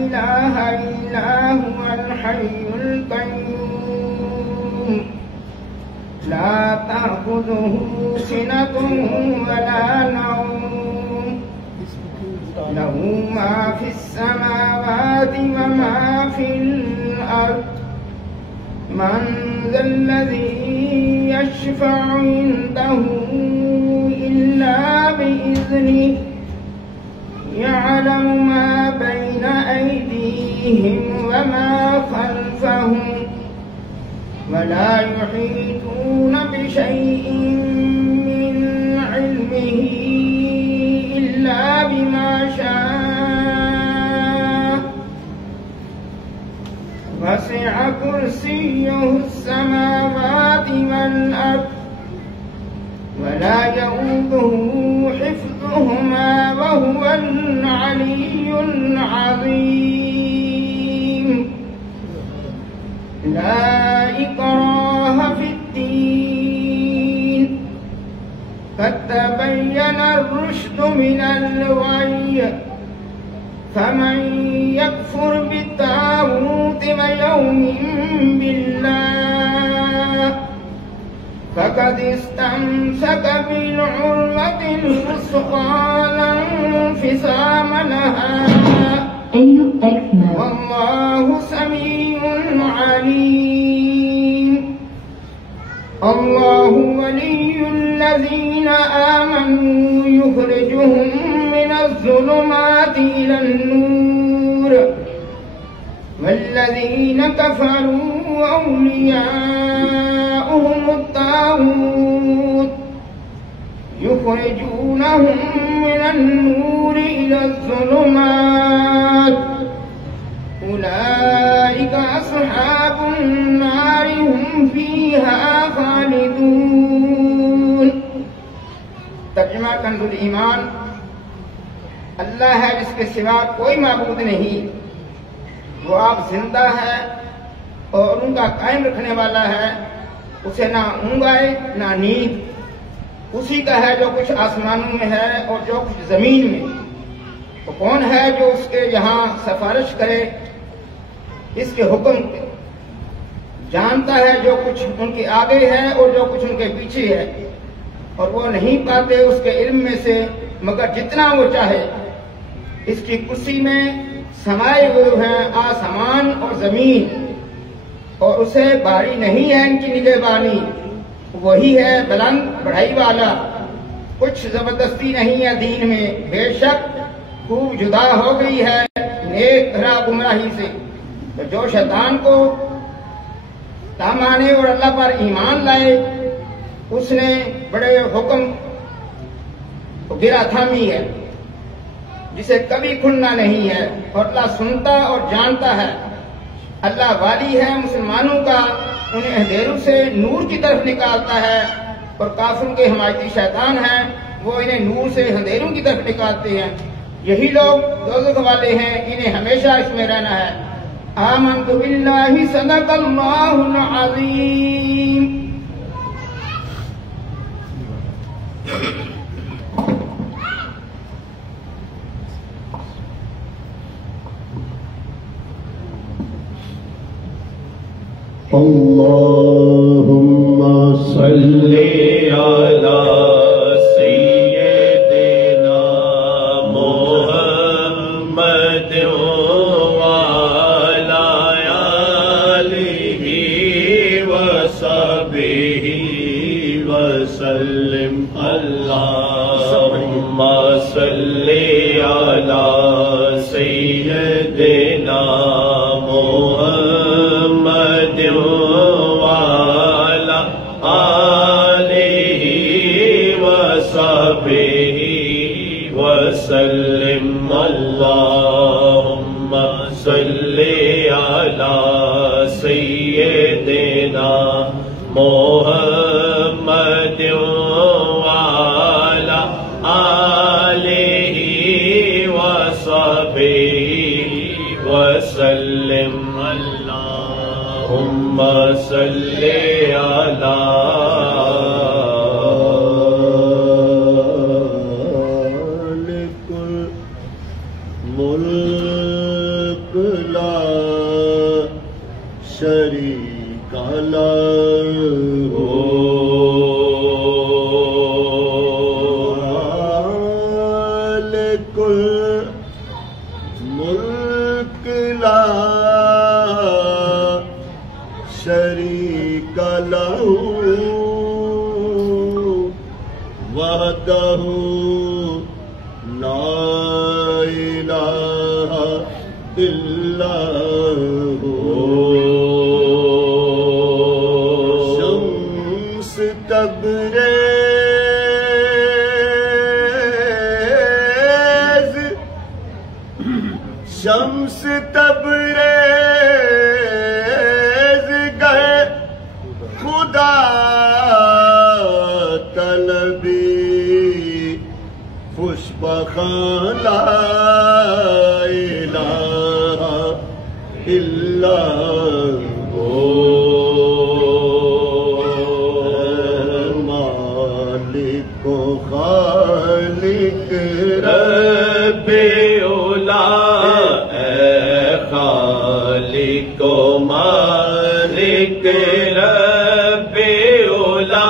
إله إلا هو الحي القيوم لا تأخذه سنة ولا نوم له ما في السماوات وما في الأرض من ذا الذي يشفع عنده إلا بإذنه يعلم ما بين أيديهم وما خلفهم ولا يحيطون بشيء من علمه إلا بما شاء وسع كرسيه السماوات والأرض ولا يؤوده حفظهما وهو العلي العظيم لا إكراه في الدين قد تبين الرشد من الغي فمن يكفر بالطاغوت ويؤمن بالله فقد استمسك بالعروة الوثقى لا انفصام لها والله سميع عليم الله ولي الذين آمنوا يخرجهم من الظلمات إلى النور والذين كفروا أولياؤهم الطاغوت يخرجونهم من النور إلى الظلمات أولئك أصحاب النار هم فيها خالدون. ترجمہ کنز الایمان. اللہ ہے جس کے سوا کوئی معبود نہیں، وہ آپ زندہ ہے اور ان کا قائم رکھنے والا ہے، اسے نہ اونگ آئے نہ نیند، اسی کا ہے جو کچھ آسمانوں میں ہے اور جو کچھ زمین میں. تو کون ہے جو اس کے یہاں سفارش کرے؟ اس کے حکم جانتا ہے جو کچھ ان کے آگے ہے اور جو کچھ ان کے پیچھے ہے، اور وہ نہیں پاتے اس کے علم میں سے مگر جتنا وہ چاہے. اس کی کرسی میں سمائے ہوئے ہیں آسمان اور زمین، اور اسے باری نہیں ہے ان کی نگہبانی. وہی ہے بلند بڑھائی والا، کچھ زبردستی نہیں ہے دین میں. بے شک خوب جدا ہو گئی ہے نیک راہ گمراہی سے. تو جو شیطان کو نہ مانے اور اللہ پر ایمان لائے، اس نے بڑے حکم کو گرا تھامی ہے جسے کبھی کھلنا نہیں ہے، اور اللہ سنتا اور جانتا ہے. اللہ والی ہے مسلمانوں کا، انہیں اندھیروں سے نور کی طرف نکالتا ہے، اور کافروں کے حمایتی شیطان ہیں، وہ انہیں نور سے اندھیروں کی طرف نکالتے ہیں. یہی لوگ دوزخ والے ہیں، انہیں ہمیشہ اس میں رہنا ہے. آمنت باللہ صدق اللہ العظیم. اللهم صل على سيدنا محمد وعلى آله وصحبه وسلم. اللهم صل على سيدنا محمد وعلى آله وصحبه وسلم. اللهم صل على سيدنا محمد وعلى آله وصحبه وسلم. اللهم صل على ملك حق لا شریک لہ کل ملک لا شریک لہ وحدہ لا الہ الا شمس تبریز شمس تبریز گئے خدا طلبی خوش بخان لا الہ الا مالک و خالق رب اولا اے خالق و مالک رب اولا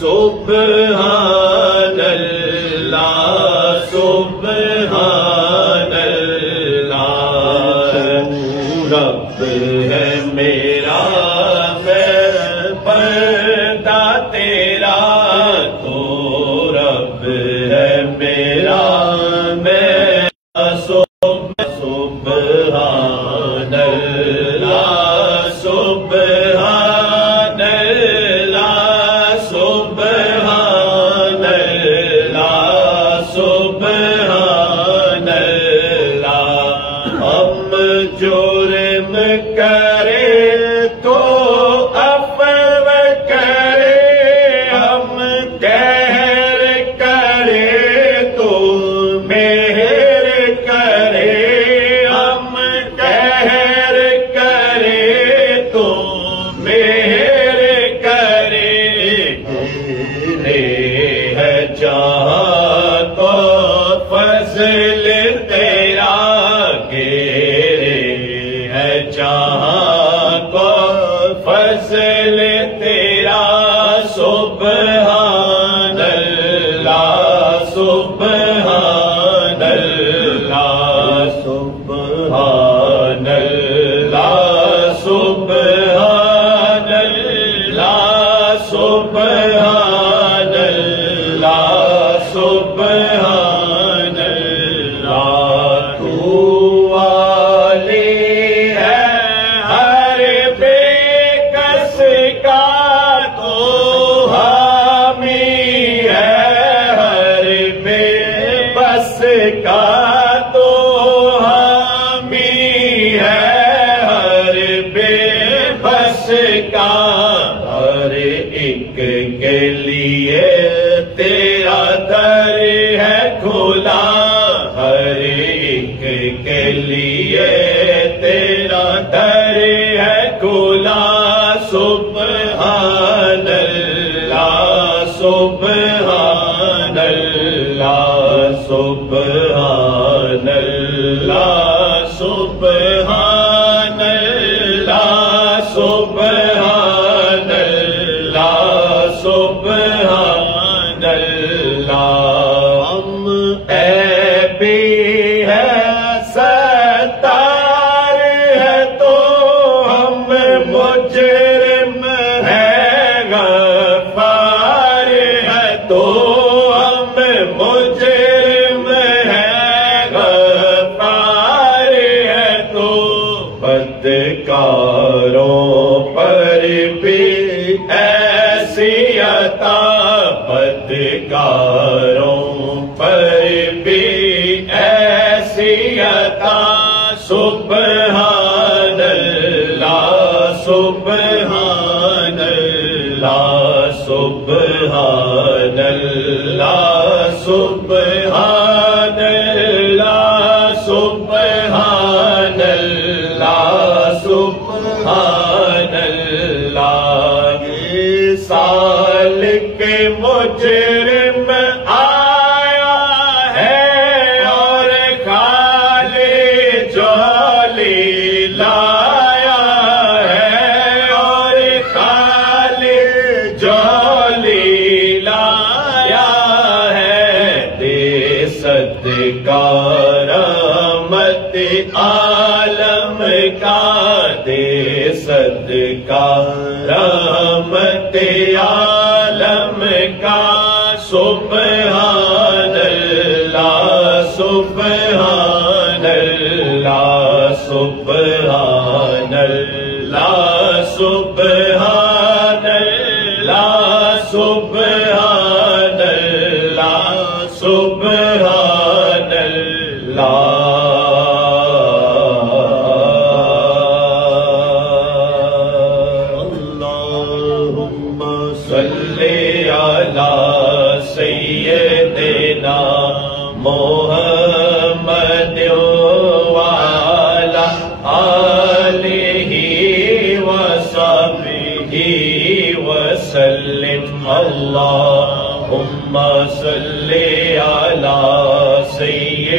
سبحان اللہ سبحان اللہ رب ہے میرا میں بندہ تیرا تو رب ہے میرا میں سبحان اللہ سبحان اللہ سبحان اللہ سبحان اللہ ہم جرم کرے تو عفو کرے ہم قہر کرے تو مہر کرے ہم قہر کرے تو مہر کرے ہے جہاں تو فضل تیرا گیرے ہے جہاں کو فضل تیرا سبحان اللہ سبحان اللہ سبحان اللہ سبحان اللہ سبحان اللہ سبحان اللہ تو والی ہے ہر بے کس کا تو حامی ہے ہر بے بس کا تو حامی ہے ہر بے بس کا ہر ایک کے لیے تیرا در ہے کھلا ہر ایک کے لیے تیرا در ہے کھلا سبحان اللہ سبحان اللہ سبحان اللہ سبحان اللہ سبحان اللہ سبحان اللہ ہم عیبی ہے ستار ہے تو ہم مجرم ہے غفار ہے تو ہم مجرم ہے غفار ہے تو بدکاروں پر بھی ایسی عطا بدکاروں پر بھی ایسی عطا سبحان اللہ سبحان اللہ سبحان اللہ سبحان اللہ سبحان اللہ سبحان اللہ یہ سالک مجرم آیا ہے اور خالی جوال رحمت عالم کا دے صدقہ رحمت عالم کا سبحان اللہ سبحان اللہ سبحان اللہ سبحان اللہ سبحان اللہ سبحان اللہ اللہم صلی علی سیدنا محمد وعلی آلہ وصحبہ وسلم اللہم صلی علی سیدنا